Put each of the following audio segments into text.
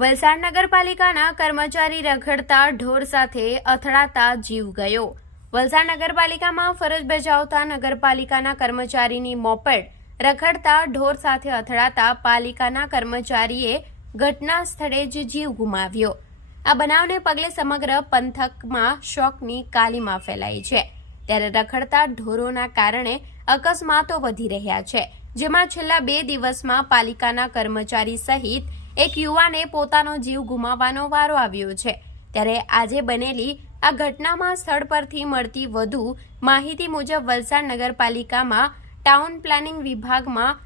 વલસાડ નગરપાલિકાના કર્મચારી રખડતા ઢોર સાથે અથડાતા જીવ ગયો. વલસાડ નગરપાલિકામાં ફરજ બજાવતા નગરપાલિકાના કર્મચારીની મોપેડ રખડતા ઢોર સાથે અથડાતા પાલિકાના કર્મચારીએ ઘટના સ્થળે જ જીવ ગુમાવ્યો. આ બનાવને પગલે સમગ્ર પંથકમાં શોકની કાલીમાં ફેલાઈ છે. ત્યારે રખડતા ઢોરોના કારણે અકસ્માતો વધી રહ્યા છે, જેમાં છેલ્લા બે દિવસમાં પાલિકાના કર્મચારી સહિત એક યુવાને પોતાનો જીવ ગુમાવવાનો વારો આવ્યો છે. ત્યારે આજે બનેલી આ ઘટનામાં સ્થળ પરથી મળતી વધુ માહિતી મુજબ વલસાડ નગરપાલિકામાં ટાઉન પ્લાનિંગ વિભાગમાં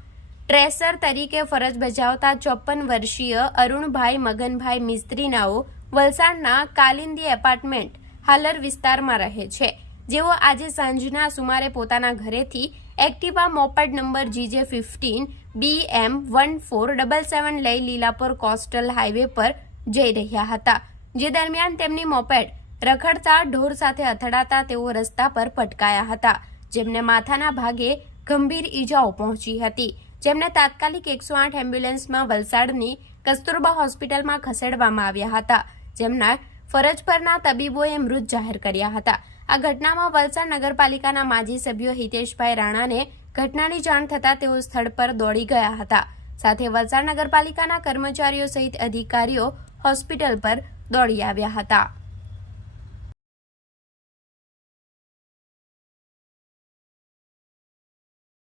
ટ્રેસર તરીકે ફરજ બજાવતા ચોપન વર્ષીય અરુણભાઈ મગનભાઈ મિસ્ત્રીનાઓ વલસાડના કાલિંદી એપાર્ટમેન્ટ હાલર વિસ્તારમાં રહે છે. જેઓ આજે સાંજના સુમારે પોતાના ઘરેથી Activa moped number GJ fifteen B M one four double seven લઈ લીલાપુર કોસ્ટલ હાઈવે પર જઈ રહ્યા હતા, જે દરમિયાન તેમની મોપેડ રખડતા ઢોર સાથે અથડાતા તેઓ રસ્તા પર પટકાયા હતા, જેમને માથાના ભાગે ગંભીર ઈજાઓ પહોંચી હતી, જેમને તાત્કાલિક એકસો આઠ એમ્બ્યુલન્સમાં વલસાડની કસ્તુરબા હોસ્પિટલમાં ખસેડવામાં આવ્યા હતા, જેમના ફરજ પરના તબીબોએ મૃત જાહેર કર્યા હતા આ ઘટનામાં વલસાડ નગરપાલિકાના માજી સભ્યો હિતેશભાઈ રાણાને ઘટનાની જાણ થતાં તેઓ સ્થળ પર દોડી ગયા હતા. સાથે વલસાડ નગરપાલિકાના કર્મચારીઓ સહિત અધિકારીઓ હોસ્પિટલ પર દોડી આવ્યા હતા.